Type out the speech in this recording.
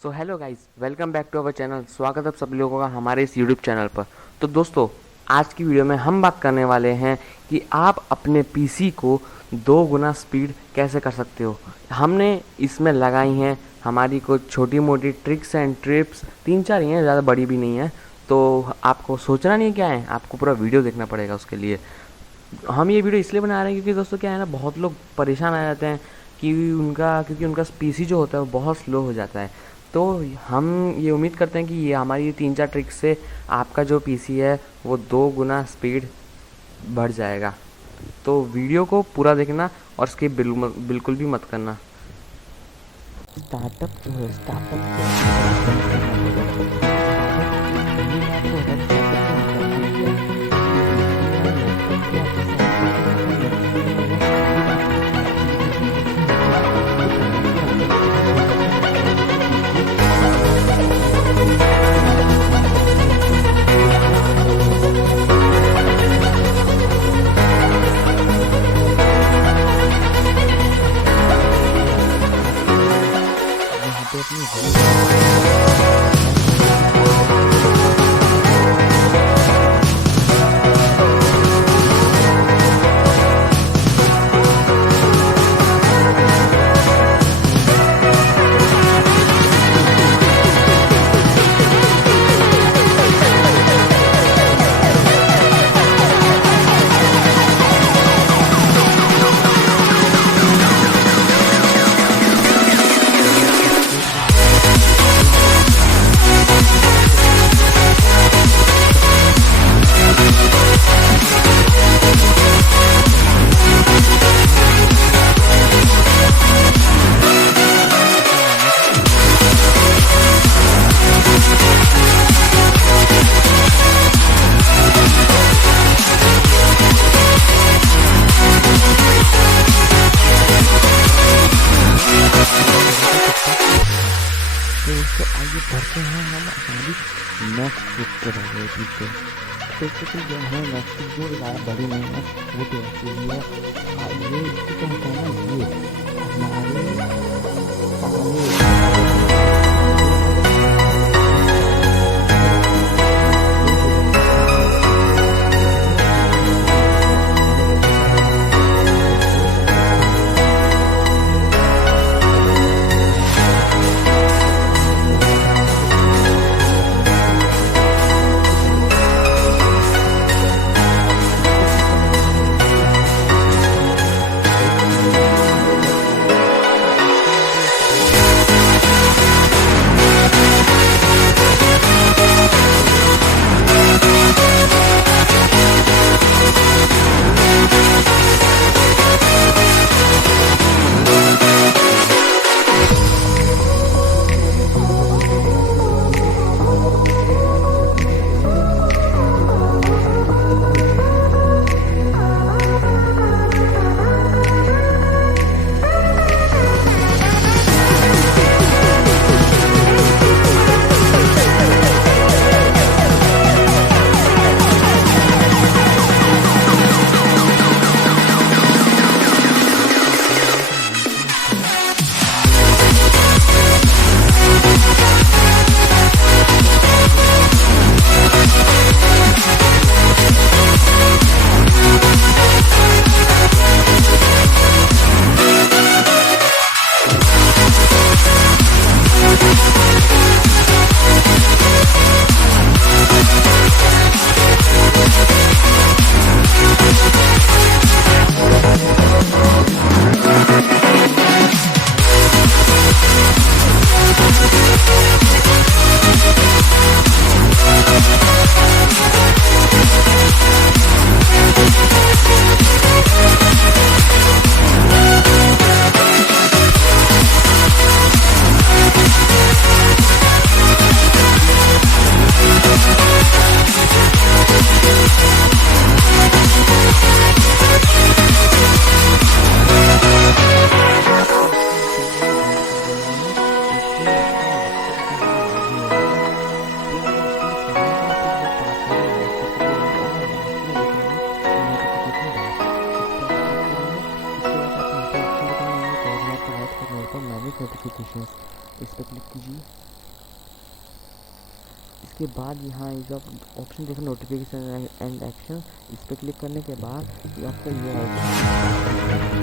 So hello guys, welcome back to our channel. स्वागत है आप सभी लोगों का हमारे इस यूट्यूब चैनल पर। तो दोस्तों, आज की वीडियो में हम बात करने वाले हैं कि आप अपने पीसी को 2 गुना स्पीड कैसे कर सकते हो। हमने इसमें लगाई हैं हमारी कुछ छोटी मोटी ट्रिक्स एंड ट्रिप्स, 3-4 ही हैं, ज़्यादा बड़ी भी नहीं है। तो आपको सोचना नहीं क्या है, आपको पूरा वीडियो देखना पड़ेगा उसके लिए। हम ये वीडियो इसलिए बना रहे हैं क्योंकि दोस्तों क्या है ना, बहुत लोग परेशान आ जाते हैं कि क्योंकि उनका पीसी जो होता है वो बहुत स्लो हो जाता है। तो हम ये उम्मीद करते हैं कि ये हमारी 3-4 ट्रिक्स से आपका जो पीसी है वो 2 गुना स्पीड बढ़ जाएगा। तो वीडियो को पूरा देखना और स्किप बिल्कुल भी मत करना। स्टार्टअप जो है, स्टार्टअप को बंद करना पड़ेगा। स्टार्टअप तो आइए बढ़ते हैं हम हमारी नेक्स्ट ट्रिप के बारे में। तो बेसिकली जो है नेक्स्ट ट्रिप जो ज़्यादा बड़ी नहीं है, वो तो ऐसी ही है। ये इसको क्या होता है ना, ये हमारे नोटिफिकेशन, इस पर क्लिक कीजिए। उसके बाद यहाँ ये जो ऑप्शन देखो नोटिफिकेशन एंड एक्शन, इस पर क्लिक करने के बाद ये आपका ये आएगा।